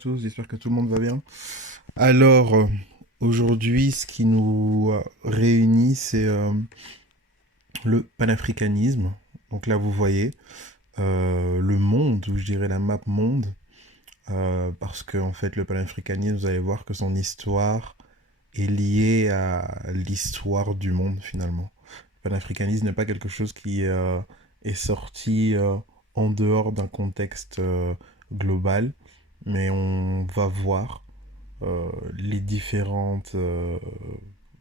tous, j'espère que tout le monde va bien. Alors, aujourd'hui, ce qui nous réunit, c'est le panafricanisme. Donc là, vous voyez le monde, ou je dirais la map monde, parce que en fait, le panafricanisme, vous allez voir que son histoire est liée à l'histoire du monde finalement. Le panafricanisme n'est pas quelque chose qui est sorti en dehors d'un contexte global, mais on va voir les différentes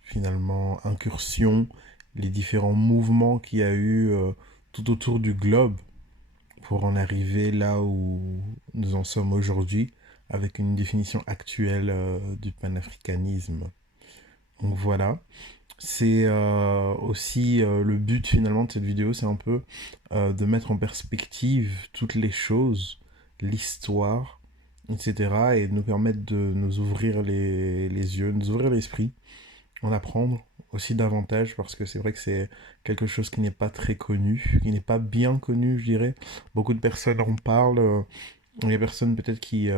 finalement incursions, les différents mouvements qu'il y a eu tout autour du globe pour en arriver là où nous en sommes aujourd'hui avec une définition actuelle du panafricanisme. Donc voilà, c'est aussi le but finalement de cette vidéo, c'est un peu de mettre en perspective toutes les choses, l'histoire, etc. et de nous permettre de nous ouvrir les yeux, nous ouvrir l'esprit, en apprendre aussi davantage parce que c'est vrai que c'est quelque chose qui n'est pas très connu, qui n'est pas bien connu, je dirais. Beaucoup de personnes en parlent, les personnes peut-être qui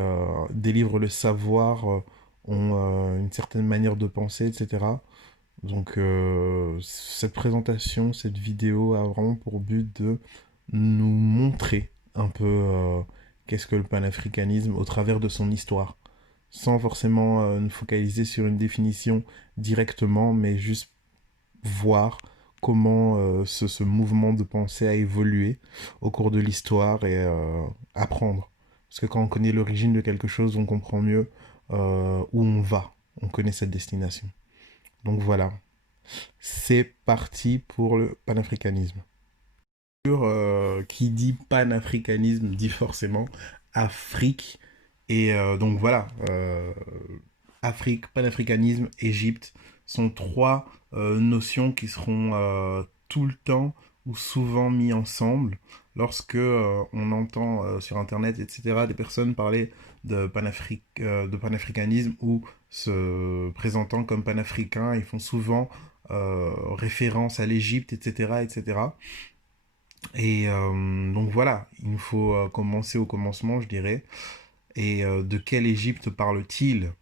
délivrent le savoir ont une certaine manière de penser, etc. Donc cette présentation, cette vidéo a vraiment pour but de nous montrer un peu qu'est-ce que le panafricanisme au travers de son histoire, sans forcément nous focaliser sur une définition directement, mais juste voir comment ce mouvement de pensée a évolué au cours de l'histoire et apprendre. Parce que quand on connaît l'origine de quelque chose, on comprend mieux où on va, on connaît cette destination. Donc voilà, c'est parti pour le panafricanisme. Qui dit panafricanisme dit forcément Afrique. Et donc voilà, Afrique, panafricanisme, Égypte sont trois notions qui seront tout le temps ou souvent mis ensemble lorsque on entend sur internet, etc., des personnes parler de panafricanisme ou se présentant comme panafricains. Ils font souvent référence à l'Égypte, etc., etc. Et donc voilà, il nous faut commencer au commencement, je dirais. Et de quelle Égypte parle-t-il?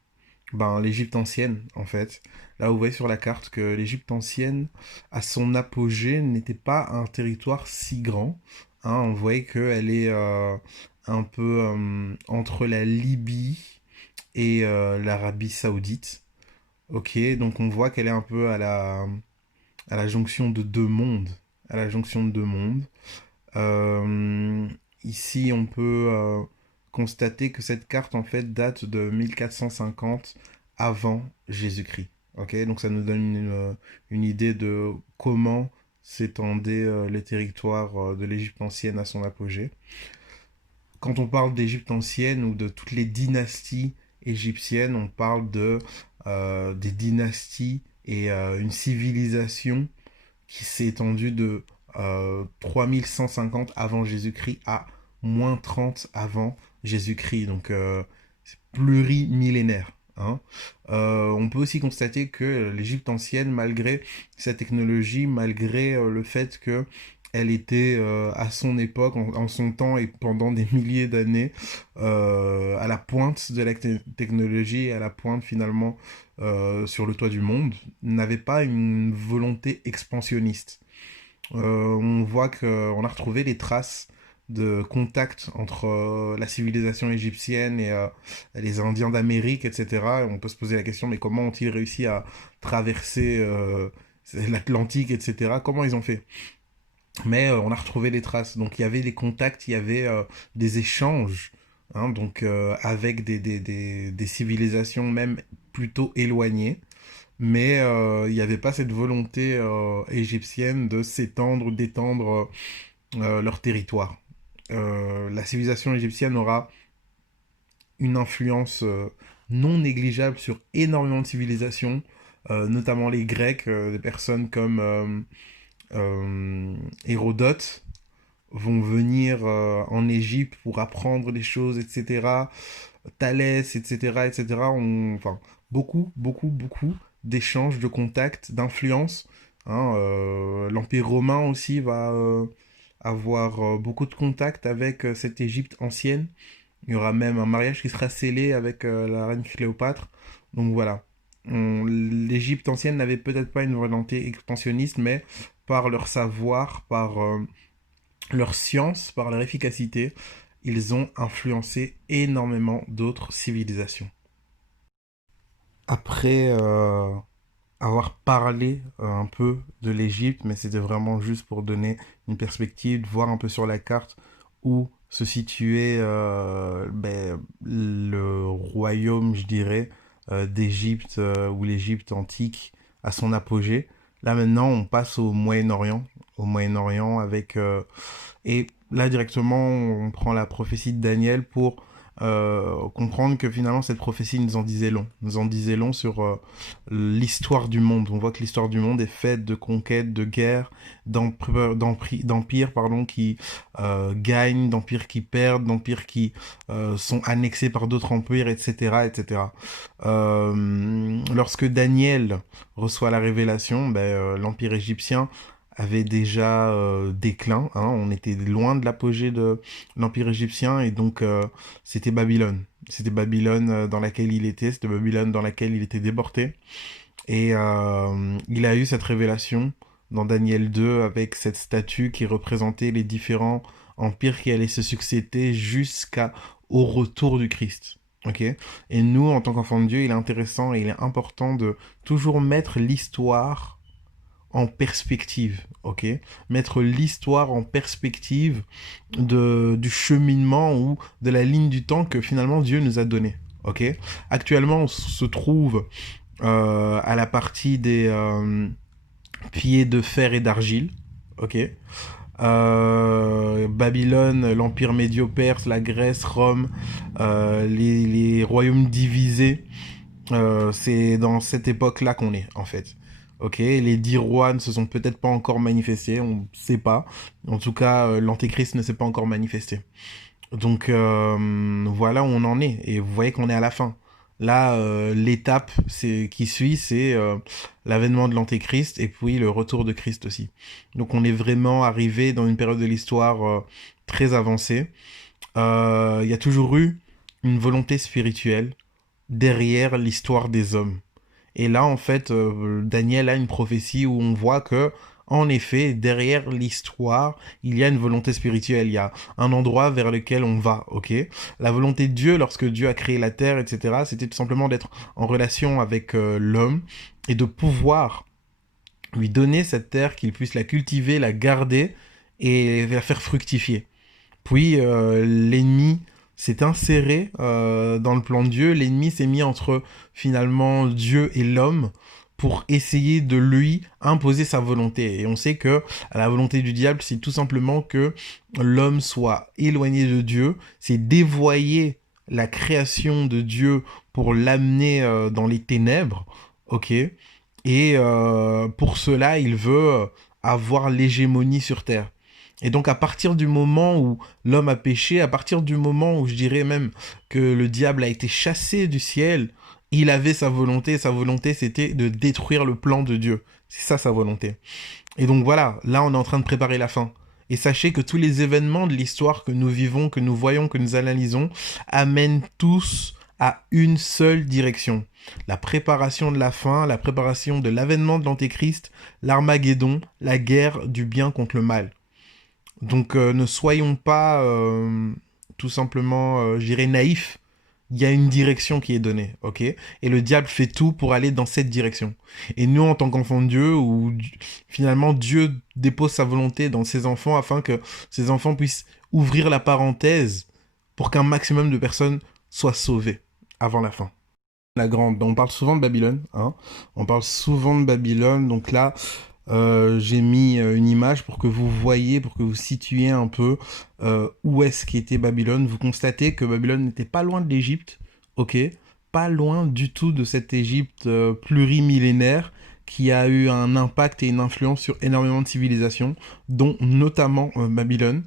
Ben, l'Égypte ancienne, en fait. Là, vous voyez sur la carte que l'Égypte ancienne, à son apogée, n'était pas un territoire si grand. Hein, on voyait qu'elle est un peu entre la Libye et l'Arabie Saoudite. Ok, donc on voit qu'elle est un peu à la jonction de deux mondes. À la jonction de deux mondes. Euh, Ici, on peut constater que cette carte, en fait, date de 1450 avant Jésus-Christ. Ok, donc ça nous donne une idée de comment s'étendaient les territoires de l'Égypte ancienne à son apogée. Quand on parle d'Égypte ancienne ou de toutes les dynasties égyptiennes, on parle des dynasties et une civilisation qui s'est étendue de 3150 avant Jésus-Christ à moins 30 avant Jésus-Christ. Donc c'est plurimillénaire. Hein. On peut aussi constater que l'Égypte ancienne, malgré sa technologie, malgré le fait que elle était à son époque, en son temps et pendant des milliers d'années, à la pointe de la technologie, à la pointe finalement sur le toit du monde, n'avait pas une volonté expansionniste. On voit qu'on a retrouvé les traces de contact entre la civilisation égyptienne et les Indiens d'Amérique, etc. Et on peut se poser la question, mais comment ont-ils réussi à traverser l'Atlantique, etc. Comment ils ont fait? Mais on a retrouvé les traces. Donc il y avait des contacts, il y avait des échanges, hein, donc avec des civilisations même plutôt éloignées. Mais il n'y avait pas cette volonté égyptienne de s'étendre, d'étendre leur territoire. La civilisation égyptienne aura une influence non négligeable sur énormément de civilisations, notamment les Grecs, des personnes comme Hérodote vont venir en Égypte pour apprendre les choses, etc. Thalès, etc., etc. Enfin, beaucoup d'échanges, de contacts, d'influences. Hein, L'Empire romain aussi va avoir beaucoup de contacts avec cette Égypte ancienne. Il y aura même un mariage qui sera scellé avec la reine Cléopâtre. Donc voilà. L'Égypte ancienne n'avait peut-être pas une volonté expansionniste, mais par leur savoir, par leur science, par leur efficacité, ils ont influencé énormément d'autres civilisations. Après avoir parlé un peu de l'Égypte, mais c'était vraiment juste pour donner une perspective, voir un peu sur la carte où se situait le royaume, je dirais, d'Égypte ou l'Égypte antique à son apogée. Là maintenant, on passe au Moyen-Orient avec et là directement, on prend la prophétie de Daniel pour comprendre que finalement cette prophétie nous en disait long, nous en disait long sur l'histoire du monde. On voit que l'histoire du monde est faite de conquêtes, de guerres, d'empires pardon, qui gagnent, d'empires qui perdent, d'empires qui sont annexés par d'autres empires, etc. etc. Lorsque Daniel reçoit la révélation, l'empire égyptien avait déjà déclin, hein. On était loin de l'apogée de l'empire égyptien et donc c'était Babylone. C'était Babylone dans laquelle il était, c'était Babylone dans laquelle il était déporté. Et il a eu cette révélation dans Daniel 2 avec cette statue qui représentait les différents empires qui allaient se succéder jusqu'au retour du Christ. Ok. Et nous, en tant qu'enfants de Dieu, il est intéressant et il est important de toujours mettre l'histoire en perspective, ok? Mettre l'histoire en perspective du cheminement ou de la ligne du temps que finalement Dieu nous a donné, ok? Actuellement, on se trouve à la partie des pieds de fer et d'argile, ok? Babylone, l'Empire médio-perse, la Grèce, Rome, les royaumes divisés, c'est dans cette époque-là qu'on est, en fait. Ok, les 10 rois ne se sont peut-être pas encore manifestés, on ne sait pas. En tout cas, l'Antéchrist ne s'est pas encore manifesté. Donc voilà où on en est. Et vous voyez qu'on est à la fin. Là, l'étape qui suit, c'est l'avènement de l'Antéchrist et puis le retour de Christ aussi. Donc on est vraiment arrivé dans une période de l'histoire très avancée. Il y a toujours eu une volonté spirituelle derrière l'histoire des hommes. Et là, en fait, Daniel a une prophétie où on voit que, en effet, derrière l'histoire, il y a une volonté spirituelle, il y a un endroit vers lequel on va, ok? La volonté de Dieu, lorsque Dieu a créé la terre, etc., c'était tout simplement d'être en relation avec l'homme et de pouvoir lui donner cette terre, qu'il puisse la cultiver, la garder et la faire fructifier. Puis l'ennemi s'est inséré dans le plan de Dieu. L'ennemi s'est mis entre finalement Dieu et l'homme pour essayer de lui imposer sa volonté. Et on sait que la volonté du diable, c'est tout simplement que l'homme soit éloigné de Dieu, c'est dévoyer la création de Dieu pour l'amener dans les ténèbres, ok? Et pour cela, il veut avoir l'hégémonie sur terre. Et donc à partir du moment où l'homme a péché, à partir du moment où je dirais même que le diable a été chassé du ciel, il avait sa volonté, et sa volonté c'était de détruire le plan de Dieu. C'est ça sa volonté. Et donc voilà, là on est en train de préparer la fin. Et sachez que tous les événements de l'histoire que nous vivons, que nous voyons, que nous analysons, amènent tous à une seule direction. La préparation de la fin, la préparation de l'avènement de l'Antéchrist, l'Armageddon, la guerre du bien contre le mal. Donc ne soyons pas tout simplement, je dirais, naïfs. Il y a une direction qui est donnée, ok? Et le diable fait tout pour aller dans cette direction. Et nous, en tant qu'enfants de Dieu, finalement Dieu dépose sa volonté dans ses enfants afin que ces enfants puissent ouvrir la parenthèse pour qu'un maximum de personnes soient sauvées avant la fin. La grande, on parle souvent de Babylone, hein? On parle souvent de Babylone, donc là, j'ai mis une image pour que vous voyez, pour que vous situiez un peu où est-ce qu'était Babylone. Vous constatez que Babylone n'était pas loin de l'Égypte, ok? Pas loin du tout de cette Égypte plurimillénaire qui a eu un impact et une influence sur énormément de civilisations, dont notamment Babylone.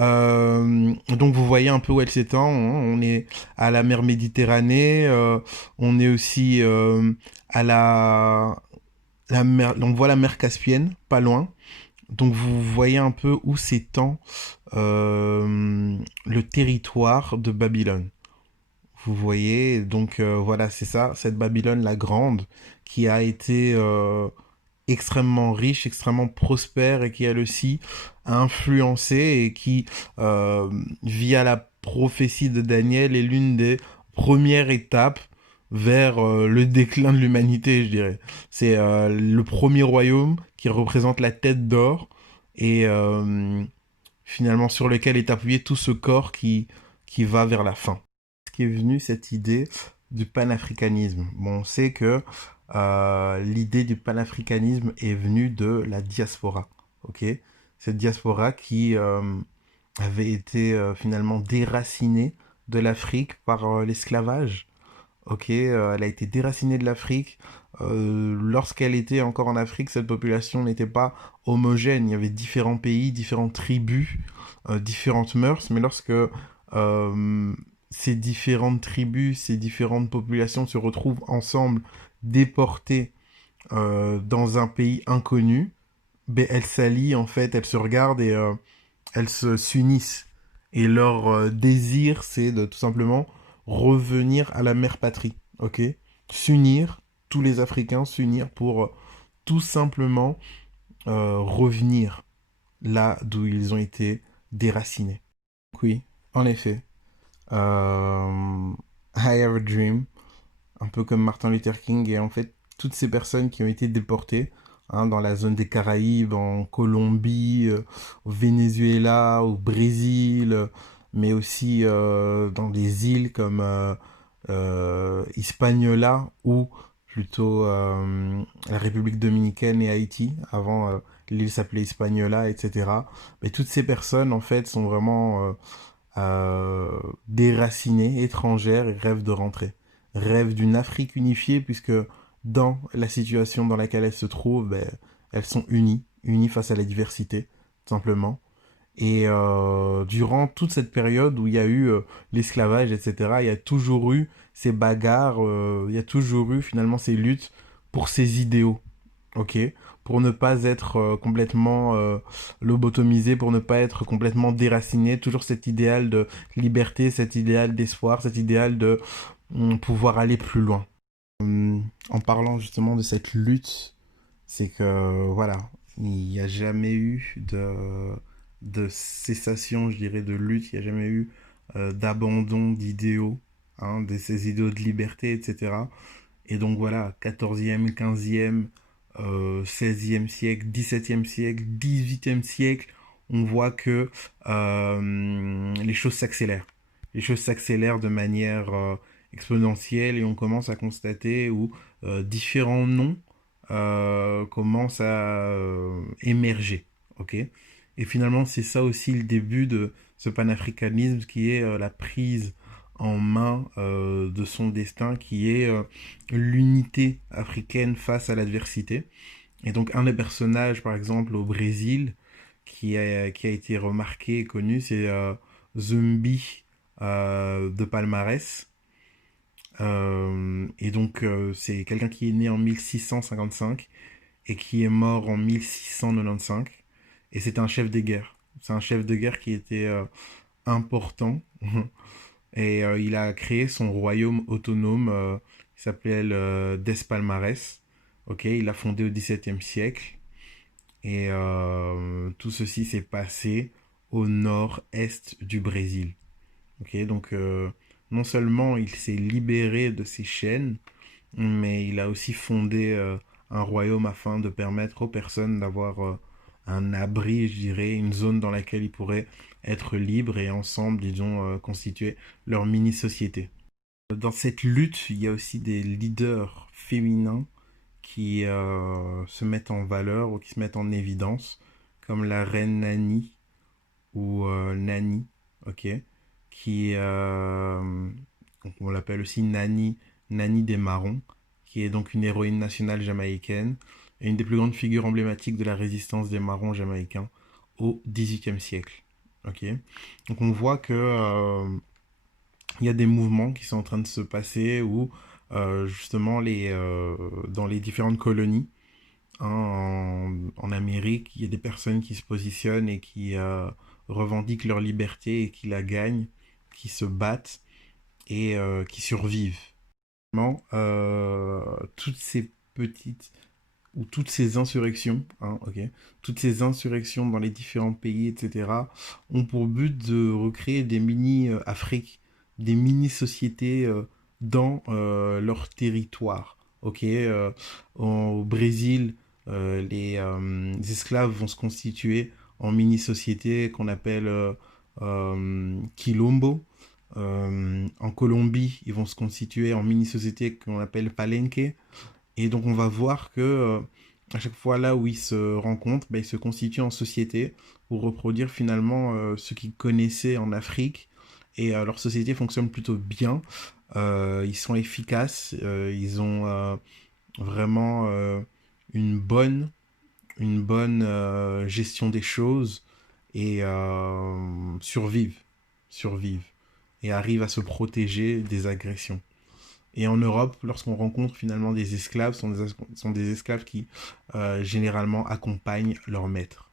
Donc vous voyez un peu où elle s'étend, hein. On est à la mer Méditerranée, on est aussi à la mer, on voit la mer Caspienne, pas loin. Donc vous voyez un peu où s'étend le territoire de Babylone. Vous voyez, donc voilà, c'est ça, cette Babylone la Grande, qui a été extrêmement riche, extrêmement prospère et qui elle aussi a influencé et qui, via la prophétie de Daniel, est l'une des premières étapes vers le déclin de l'humanité, je dirais. C'est le premier royaume qui représente la tête d'or et finalement sur lequel est appuyé tout ce corps qui va vers la fin. Qui est venue cette idée du panafricanisme. Bon, on sait que l'idée du panafricanisme est venue de la diaspora, ok? Cette diaspora qui avait été finalement déracinée de l'Afrique par l'esclavage, ok? Elle a été déracinée de l'Afrique. Lorsqu'elle était encore en Afrique, cette population n'était pas homogène. Il y avait différents pays, différentes tribus, différentes mœurs, mais lorsque ces différentes tribus, ces différentes populations se retrouvent ensemble, déportées dans un pays inconnu, ben, elles s'allient en fait, elles se regardent et elles s'unissent. Et leur désir, c'est de tout simplement revenir à la mère patrie, ok? S'unir, tous les Africains s'unir pour tout simplement revenir là d'où ils ont été déracinés. Oui, en effet. I Have a Dream, un peu comme Martin Luther King, et en fait, toutes ces personnes qui ont été déportées dans la zone des Caraïbes, en Colombie, au Venezuela, au Brésil, mais aussi dans des îles comme Hispaniola ou plutôt la République dominicaine et Haïti. Avant, l'île s'appelait Hispaniola, etc. Mais toutes ces personnes, en fait, sont vraiment déracinées, étrangères et rêvent de rentrer. Rêvent d'une Afrique unifiée puisque dans la situation dans laquelle elles se trouvent, ben, elles sont unies, unies face à la diversité, tout simplement. Et durant toute cette période où il y a eu l'esclavage, etc., il y a toujours eu ces bagarres, il y a toujours eu finalement ces luttes pour ces idéaux, ok? Pour ne pas être complètement lobotomisé, pour ne pas être complètement déraciné, toujours cet idéal de liberté, cet idéal d'espoir, cet idéal de pouvoir aller plus loin. En parlant justement de cette lutte, c'est que voilà, il n'y a jamais eu de cessation, je dirais, de lutte, il n'y a jamais eu d'abandon d'idéaux, de ces idéaux de liberté, etc. Et donc voilà, 14e, 15e, 16e siècle, 17e siècle, 18e siècle, on voit que les choses s'accélèrent. Les choses s'accélèrent de manière exponentielle et on commence à constater où différents noms commencent à émerger. Ok. Et finalement, c'est ça aussi le début de ce panafricanisme qui est la prise en main de son destin, qui est l'unité africaine face à l'adversité. Et donc un des personnages, par exemple, au Brésil, qui a été remarqué et connu, c'est Zumbi de Palmarès. Et donc c'est quelqu'un qui est né en 1655 et qui est mort en 1695. Et c'était un chef de guerre. C'est un chef de guerre qui était important. Et il a créé son royaume autonome qui s'appelait Des Palmares. Ok, il l'a fondé au XVIIe siècle. Et tout ceci s'est passé au nord-est du Brésil. Ok, donc non seulement il s'est libéré de ses chaînes, mais il a aussi fondé un royaume afin de permettre aux personnes d'avoir un abri, je dirais, une zone dans laquelle ils pourraient être libres et ensemble, disons, constituer leur mini-société. Dans cette lutte, il y a aussi des leaders féminins qui se mettent en valeur ou qui se mettent en évidence, comme la reine Nani ou Nani, ok, qui on l'appelle aussi Nani, Nani des Marrons, qui est donc une héroïne nationale jamaïcaine et une des plus grandes figures emblématiques de la résistance des Marrons jamaïcains au XVIIIe siècle. Ok, donc on voit que il y a des mouvements qui sont en train de se passer où justement dans les différentes colonies En Amérique, il y a des personnes qui se positionnent et qui revendiquent leur liberté et qui la gagnent, qui se battent et qui survivent. Vraiment, toutes ces petites ou toutes ces insurrections, hein, ok, toutes ces insurrections dans les différents pays, etc., ont pour but de recréer des mini-Afriques, des mini-sociétés dans leur territoire. Ok, au Brésil, les esclaves vont se constituer en mini-sociétés qu'on appelle quilombo. En Colombie, ils vont se constituer en mini-sociétés qu'on appelle palenque. Et donc on va voir que à chaque fois là où ils se rencontrent, ben, ils se constituent en société pour reproduire finalement ce qu'ils connaissaient en Afrique. Et leur société fonctionne plutôt bien. Ils sont efficaces, ils ont vraiment une bonne gestion des choses et survivent et arrivent à se protéger des agressions. Et en Europe, lorsqu'on rencontre finalement des esclaves, sont des esclaves qui généralement accompagnent leur maître.